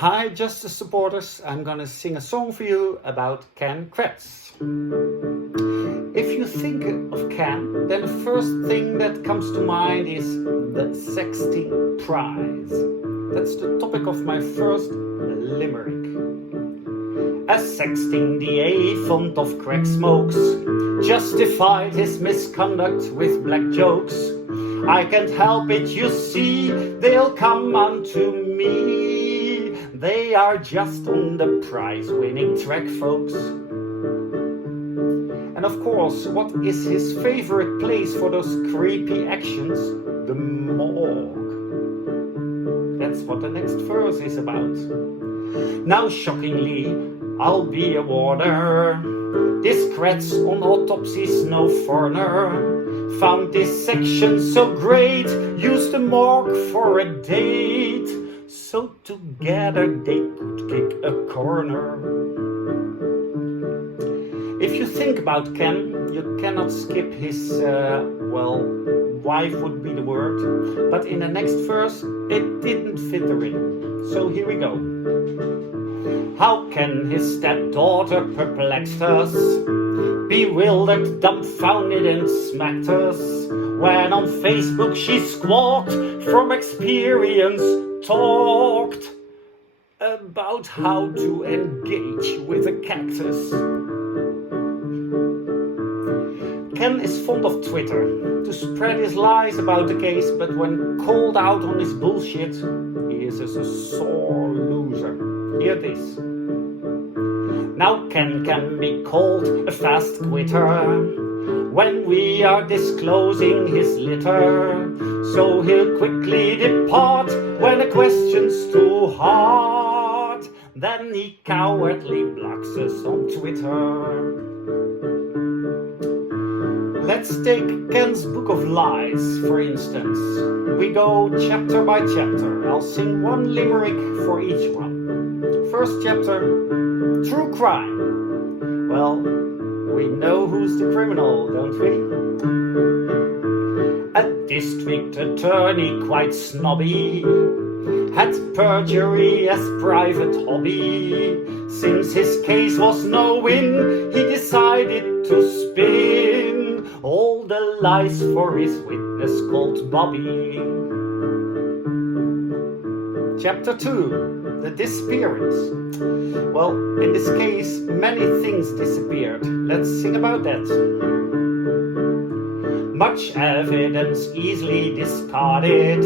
Hi Justice supporters, I'm gonna sing a song for you about Ken Kratz. If you think of Ken, then the first thing that comes to mind is the sexting prize. That's the topic of my first limerick. A sexting DA fond of crack smokes justified his misconduct with black jokes. I can't help it, you see, they'll come unto me. They are just on the prize-winning track, folks. And of course, what is his favorite place for those creepy actions? The morgue. That's what the next verse is about. Now, shockingly, I'll be a warner. This Kratz on autopsy's no foreigner. Found this section so great, used the morgue for a date. So together they could kick a corner. If you think about Ken, you cannot skip his, wife would be the word. But in the next verse, it didn't fit the rhythm. So here we go. How can his stepdaughter perplexed us? Bewildered, dumbfounded and smacked us. When on Facebook she squawked, from experience talked about how to engage with a cactus. Ken is fond of Twitter to spread his lies about the case, but when called out on his bullshit, he is a sore loser. Hear this. Now Ken can be called a fast quitter when we are disclosing his litter. So he'll quickly depart when the question's too hard. Then he cowardly blocks us on Twitter. Let's take Ken's Book of Lies, for instance. We go chapter by chapter. I'll sing one limerick for each one. First chapter, true crime. Well, we know who's the criminal, don't we? A district attorney, quite snobby, had perjury as private hobby. Since his case was no win, he decided to spin all the lies for his witness called Bobby. Chapter 2, the disappearance. Well, in this case, many things disappeared. Let's sing about that. Much evidence easily discarded.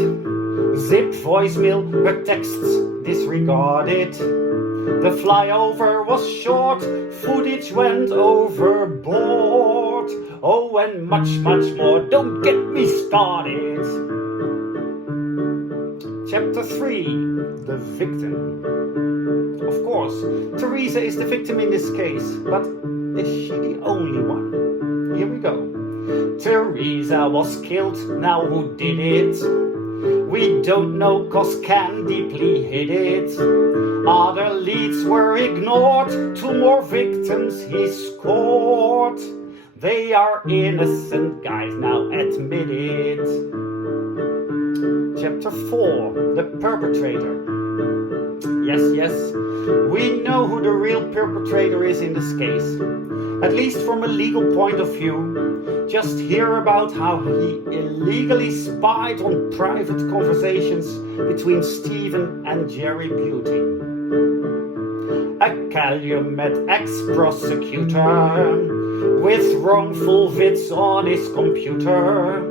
Zip voicemail, her texts disregarded. The flyover was short, footage went overboard. Oh, and much more, don't get me started. Chapter 3, the victim. Of course, Teresa is the victim in this case, but is she the only one? Here we go. Teresa was killed, now who did it? We don't know, cause Ken deeply hid it. Other leads were ignored, 2 more victims he scored. They are innocent, guys, now admit it. Chapter 4, the perpetrator. Yes, we know who the real perpetrator is in this case. At least from a legal point of view. Just hear about how he illegally spied on private conversations between Stephen and Jerry Beauty. A Calumet ex-prosecutor with wrongful vids on his computer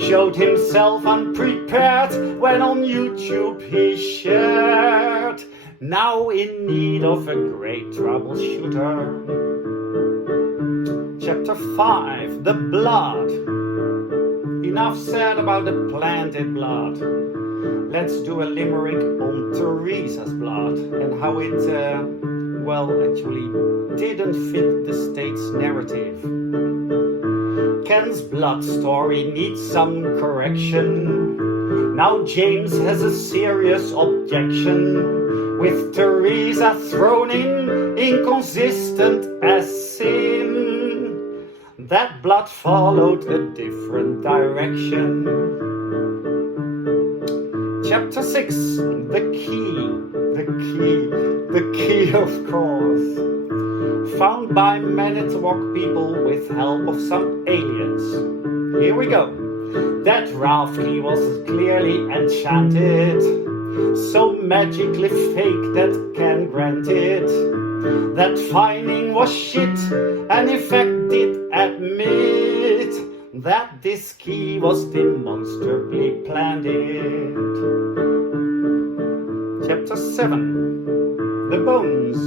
showed himself unprepared when on YouTube he shared. Now in need of a great troubleshooter. Chapter 5, the blood. Enough said about the planted blood. Let's do a limerick on Teresa's blood and how it, actually didn't fit the state's narrative. Ken's blood story needs some correction. Now James has a serious objection. With Teresa thrown in, inconsistent as sin. That blood followed a different direction. Chapter 6, the key. the key of course. Found by man-at-work people with help of some aliens. Here we go. That Ralph key was clearly enchanted, so magically fake that Ken granted. That finding was shit, and in fact did admit that this key was demonstrably planted. Chapter 7. The bones.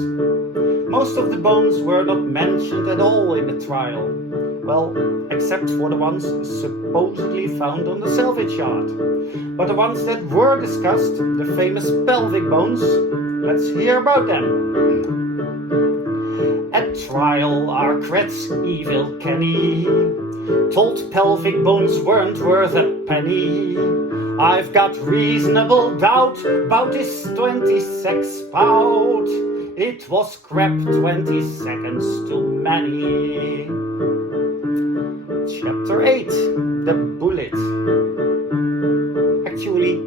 Most of the bones were not mentioned at all in the trial. Well, except for the ones supposedly found on the salvage yard. But the ones that were discussed, the famous pelvic bones, let's hear about them. At trial, our Kratz, evil Kenny, told pelvic bones weren't worth a penny. I've got reasonable doubt about this 20-sex spout. It was crap 20 seconds too many. Chapter 8. The bullet. Actually,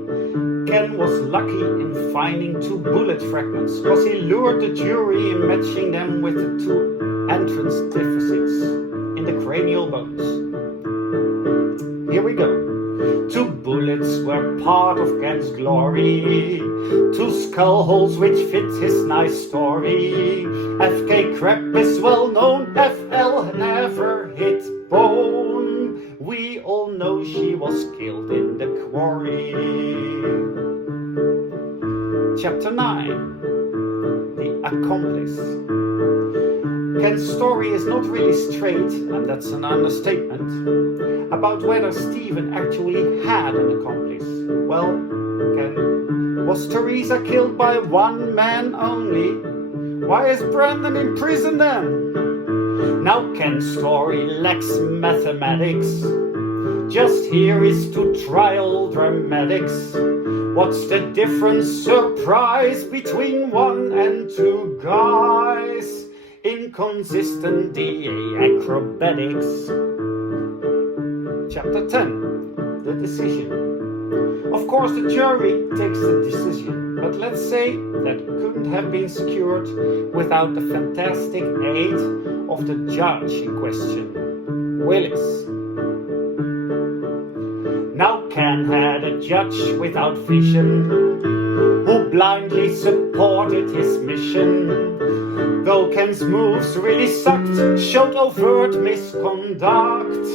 Ken was lucky in finding 2 bullet fragments, because he lured the jury in matching them with the 2 entrance deficits in the cranial bones. Here we go. 2 bullets were part of Ken's glory, 2 skull holes which fit his nice story. FK crap is well known, FL never hit bone. We all know she was killed in the quarry. Chapter 9. The accomplice. Ken's story is not really straight, and that's an understatement, about whether Stephen actually had an accomplice. Well, Ken, was Teresa killed by one man only? Why is Brandon in prison then? Now Ken's story lacks mathematics. Just here is to trial dramatics. What's the difference, surprise, between 1 and 2 guys? Inconsistent DA acrobatics. Chapter 10. The decision. Of course the jury takes the decision, but let's say that couldn't have been secured without the fantastic aid of the judge in question, Willis. Now Ken had a judge without vision, who blindly supported his mission. Though Ken's moves really sucked, showed overt misconduct,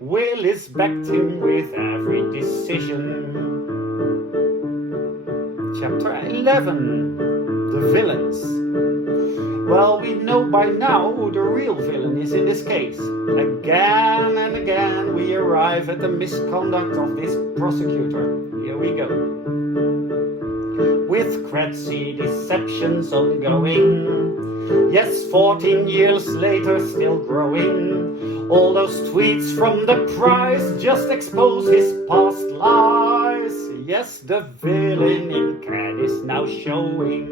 Willis backed him with every decision. Chapter 11. The villains. Well, we know by now who the real villain is in this case. Again and again we arrive at the misconduct of this prosecutor. Here we go. With Kratzy deceptions ongoing, yes, 14 years later still growing. All those tweets from the prize just expose his past lies. Yes, the villain in Ken is now showing.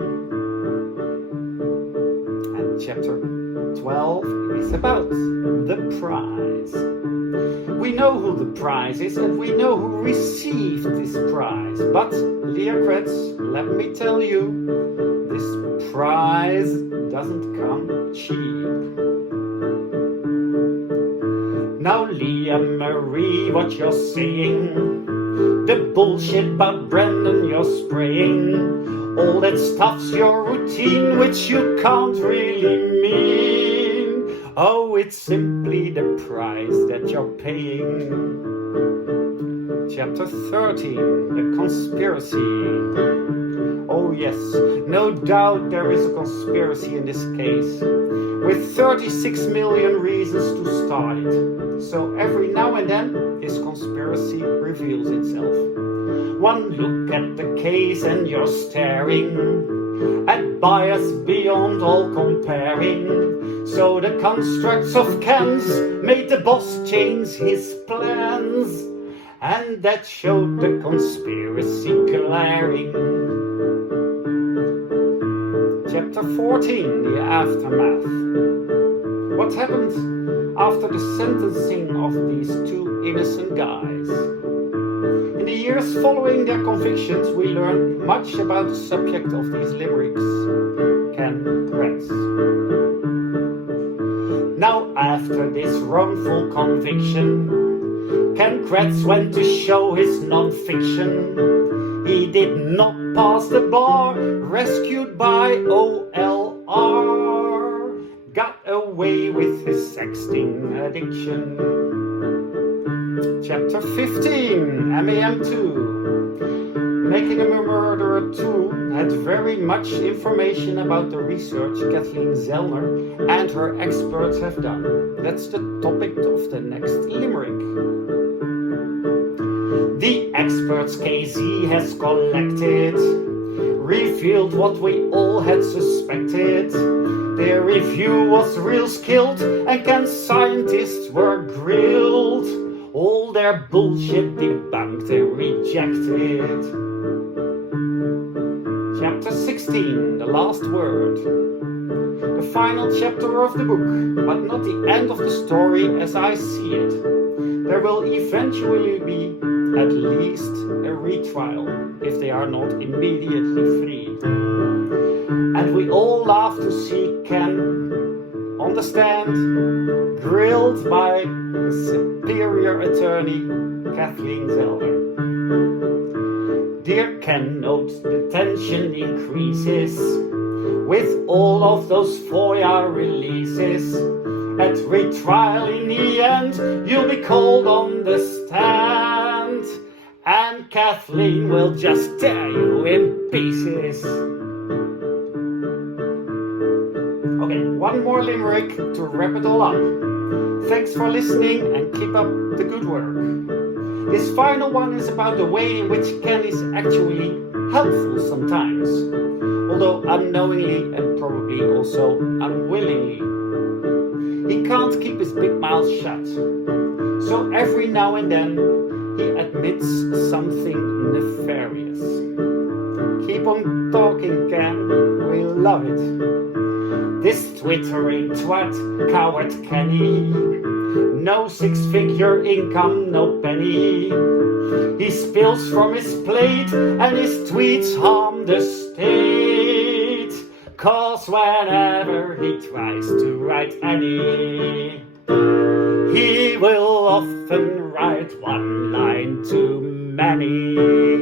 And chapter 12 is about the prize. We know who the prize is, and we know who received this prize. But, Leah Kratz, let me tell you, this prize doesn't come cheap. Now, Leah Marie, what you're saying, the bullshit about Brandon you're spraying, all that stuff's your routine, which you can't really mean. Oh, it's simply the price that you're paying. Chapter 13. The conspiracy. Oh yes, no doubt there is a conspiracy in this case, with 36 million reasons to start it. So every now and then, this conspiracy reveals itself. One look at the case and you're staring at bias beyond all comparing. So the constructs of Ken's made the boss change his plans, and that showed the conspiracy glaring. Chapter 14. The aftermath. What happened after the sentencing of these 2 innocent guys? In the years following their convictions, we learn much about the subject of these limericks, Ken Kratz. Now, after this wrongful conviction, Ken Kratz went to show his non-fiction. He did not pass the bar, rescued by OLR. Got away with his sexting addiction. Chapter 15, MAM2. Making a Murderer 2 had very much information about the research Kathleen Zellner and her experts have done. That's the topic of the next limerick. The experts KZ has collected revealed what we all had suspected. Their review was real skilled and Ken scientists were grilled. All their bullshit debunked and rejected. Chapter 16, the last word. The final chapter of the book, but not the end of the story as I see it. There will eventually be at least a retrial if they are not immediately freed. And we all laugh to see Ken on the stand, grilled by the superior attorney, Kathleen Zellner. Dear Ken, note the tension increases with all of those FOIA releases. At retrial in the end, you'll be called on the stand, and Kathleen will just tear you in pieces. Okay, one more limerick to wrap it all up. Thanks for listening and keep up the good work. This final one is about the way in which Ken is actually helpful sometimes, although unknowingly and probably also unwillingly. He can't keep his big mouth shut, so every now and then he admits something nefarious. Keep on talking, Ken, we love it. This twittering twat, coward Kenny, no six-figure income, no penny. He spills from his plate and his tweets harm the state. Cause whenever he tries to write any, he will often write one line too many.